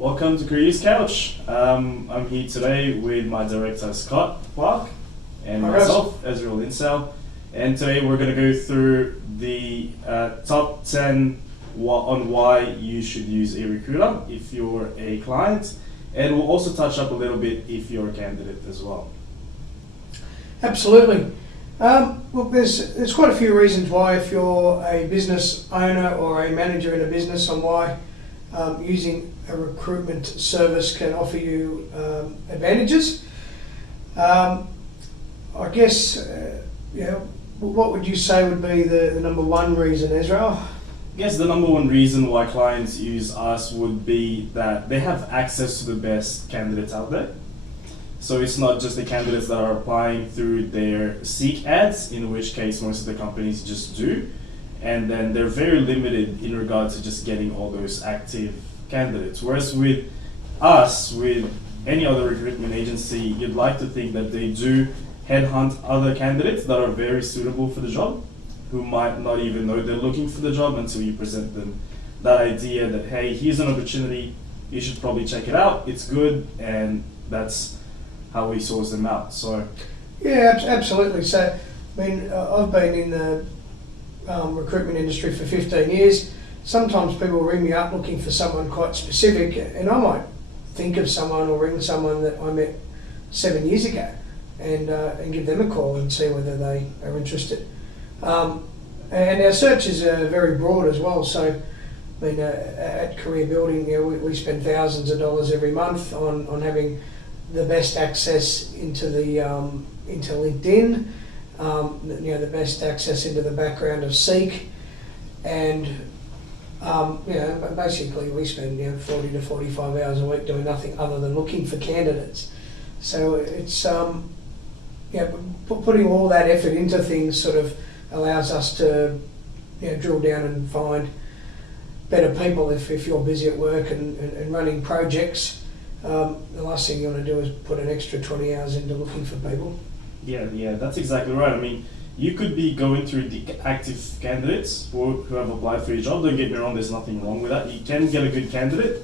Welcome to Careers Couch. I'm here today with my director Scott Clark and myself, Ezreal Linsell. And today we're going to go through the top 10 on why you should use a recruiter if you're a client. And we'll also touch up a little bit if you're a candidate as well. Absolutely. Look, there's quite a few reasons why, if you're a business owner or a manager in a business, on why using a recruitment service can offer you advantages. I guess, what would you say would be the number one reason, Ezra? I guess the number one reason why clients use us would be that they have access to the best candidates out there. So it's not just the candidates that are applying through their Seek ads, in which case most of the companies just do. And then they're very limited in regard to just getting all those active candidates. Whereas with us, with any other recruitment agency, you'd like to think that they do headhunt other candidates that are very suitable for the job, who might not even know they're looking for the job until you present them that idea that, hey, here's an opportunity, you should probably check it out, it's good, and that's how we source them out. So yeah, absolutely. So I mean, I've been in the recruitment industry for 15 years. Sometimes people ring me up looking for someone quite specific, and I might think of someone or ring someone that I met 7 years ago and give them a call and see whether they are interested. And our searches are very broad as well. So I mean, at Career Building, we spend thousands of dollars every month on having the best access into into LinkedIn, the best access into the background of Seek, and basically we spend 40 to 45 hours a week doing nothing other than looking for candidates. So it's putting all that effort into things sort of allows us to drill down and find better people. If you're busy at work and running projects, the last thing you want to do is put an extra 20 hours into looking for people. Yeah, that's exactly right. I mean, you could be going through the active candidates who have applied for your job. Don't get me wrong, there's nothing wrong with that. You can get a good candidate,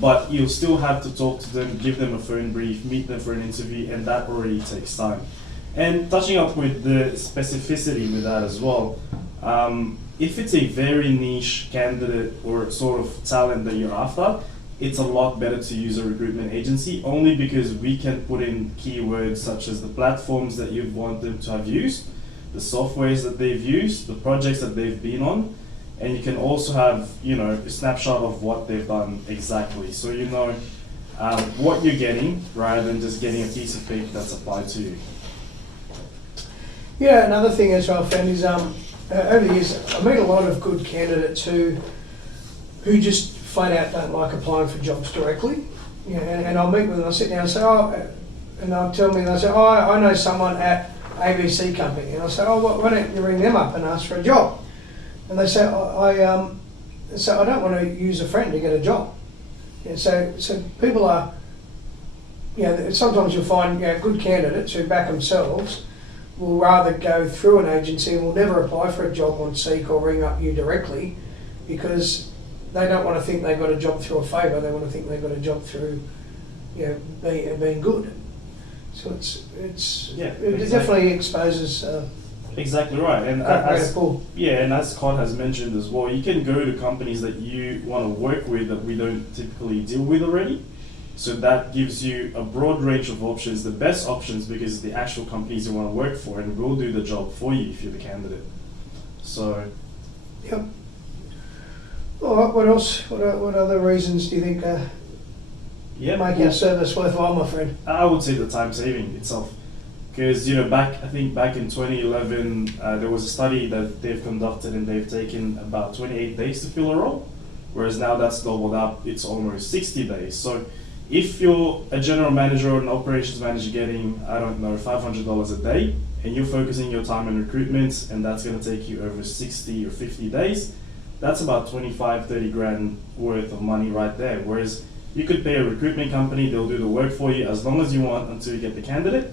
but you'll still have to talk to them, give them a phone brief, meet them for an interview, and that already takes time. And touching up with the specificity with that as well, if it's a very niche candidate or sort of talent that you're after, it's a lot better to use a recruitment agency, only because we can put in keywords such as the platforms that you want them to have used, the softwares that they've used, the projects that they've been on, and you can also have a snapshot of what they've done exactly, so you know what you're getting rather than just getting a piece of paper that's applied to you. Yeah, another thing as well, found is over the years I meet a lot of good candidates who just flat out don't like applying for jobs directly. And I'll meet with them, I'll sit down and say, and they'll tell me, and they'll say, I know someone at ABC company, and I'll say, why don't you ring them up and ask for a job? And they say, I don't want to use a friend to get a job. And so people are, sometimes you'll find good candidates who back themselves will rather go through an agency and will never apply for a job on Seek or ring up you directly, because they don't want to think they got a job through a favour. They want to think they got a job through, being good. So it definitely exposes. Exactly right, and as Scott has mentioned as well, you can go to companies that you want to work with that we don't typically deal with already. So that gives you a broad range of options, the best options, because the actual companies you want to work for, and we'll do the job for you if you're the candidate. So. Yep. Well, what else? What other reasons do you think make our service worthwhile, my friend? I would say the time saving itself, because back in 2011 there was a study that they've conducted, and they've taken about 28 days to fill a role, whereas now that's doubled up. It's almost 60 days. So if you're a general manager or an operations manager getting $500 a day, and you're focusing your time on recruitment, and that's going to take you over 60 or 50 days. That's about 25-30 grand worth of money right there. Whereas you could pay a recruitment company, they'll do the work for you as long as you want until you get the candidate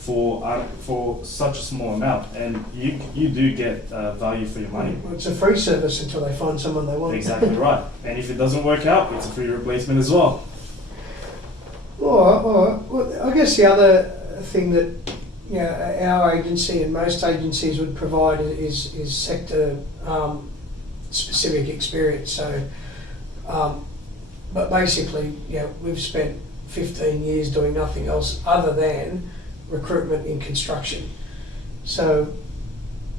for such a small amount, and you do get value for your money. Well, it's a free service until they find someone they want. Exactly right. And if it doesn't work out, it's a free replacement as well. All right. Well, I guess the other thing that our agency and most agencies would provide is sector specific experience. So, but basically, we've spent 15 years doing nothing else other than recruitment in construction. So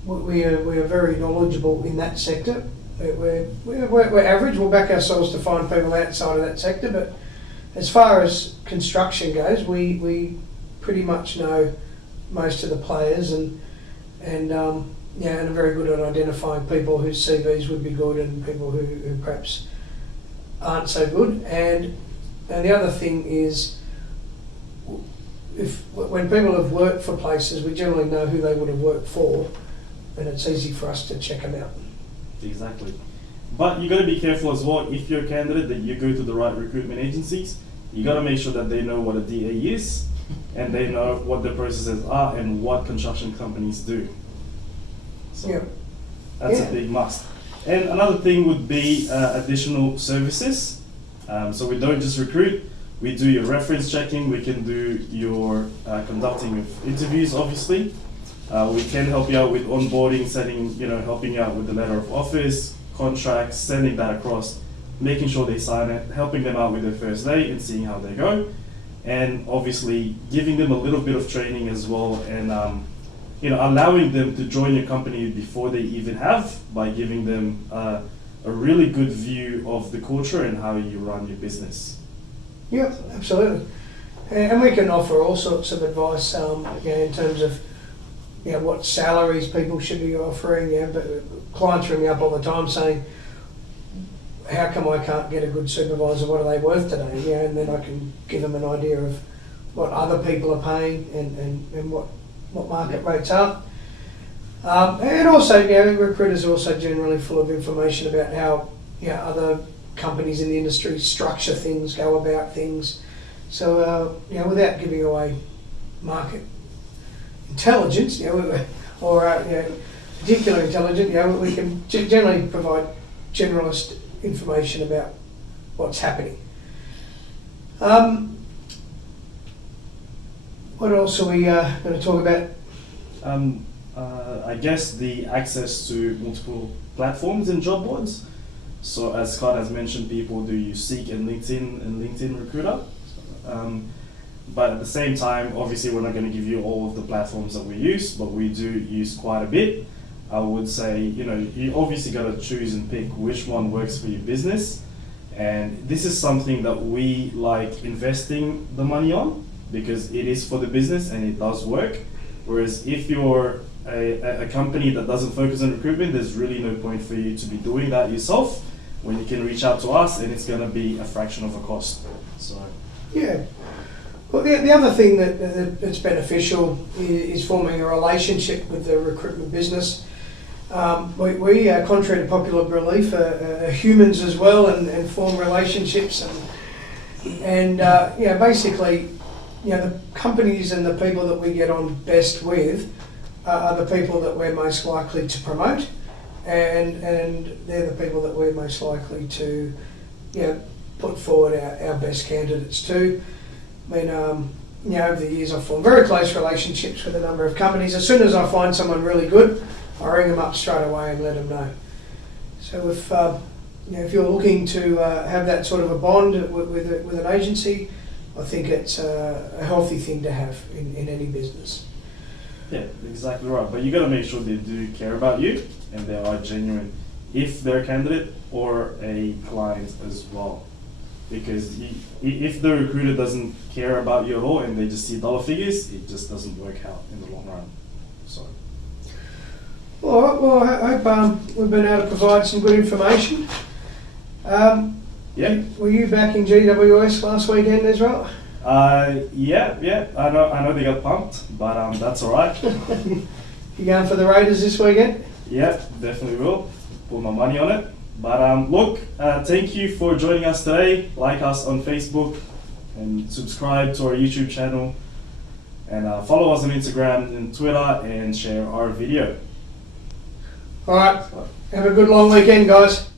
we are very knowledgeable in that sector. We're average. We'll back ourselves to find people outside of that sector, but as far as construction goes, we pretty much know most of the players and are very good at identifying people whose CVs would be good and people who perhaps aren't so good. And the other thing is, when people have worked for places, we generally know who they would have worked for, and it's easy for us to check them out. Exactly. But you got to be careful as well. If you're a candidate, that you go to the right recruitment agencies. You got to make sure that they know what a DA is, and they know what the processes are and what construction companies do. So that's a big must. And another thing would be additional services. So we don't just recruit. We do your reference checking. We can do your conducting of interviews, obviously. We can help you out with onboarding, helping you out with the letter of office, contracts, sending that across, making sure they sign it, helping them out with their first day and seeing how they go. And obviously giving them a little bit of training as well, and allowing them to join your company before they even have, by giving them a really good view of the culture and how you run your business. Yeah, absolutely. And we can offer all sorts of advice in terms of what salaries people should be offering. But clients ring me up all the time saying, how come I can't get a good supervisor? What are they worth today? And then I can give them an idea of what other people are paying and what market rates are. And also, recruiters are also generally full of information about how other companies in the industry structure things, go about things. So, without giving away market intelligence, or particular intelligence, we can generally provide generalist information about what's happening. What else are we going to talk about? I guess the access to multiple platforms and job boards. So as Scott has mentioned, people do use Seek and LinkedIn Recruiter. But at the same time, obviously we're not going to give you all of the platforms that we use, but we do use quite a bit. I would say, you obviously got to choose and pick which one works for your business. And this is something that we like investing the money on, because it is for the business and it does work. Whereas if you're a company that doesn't focus on recruitment, there's really no point for you to be doing that yourself, when you can reach out to us and it's going to be a fraction of a cost. So yeah. Well, the other thing that's beneficial is forming a relationship with the recruitment business. We contrary to popular belief, are humans as well, and form relationships, and basically, the companies and the people that we get on best with are the people that we're most likely to promote, and they're the people that we're most likely to put forward our best candidates to. I mean, over the years I've formed very close relationships with a number of companies. As soon as I find someone really good, I ring them up straight away and let them know. So if you're looking to have that sort of a bond with an agency, I think it's a healthy thing to have in any business. yeah, exactly right. But you got to make sure they do care about you and they are genuine, if they're a candidate or a client as well. Because if the recruiter doesn't care about you at all and they just see dollar figures, it just doesn't work out in the long run. So. All right, well, I hope we've been able to provide some good information. Yeah. Were you back in GWS last weekend as well? Yeah. I know they got pumped, but that's all right. You going for the Raiders this weekend? Yeah, definitely will. Put my money on it. But look, thank you for joining us today. Like us on Facebook and subscribe to our YouTube channel. And follow us on Instagram and Twitter and share our video. All right. Have a good long weekend, guys.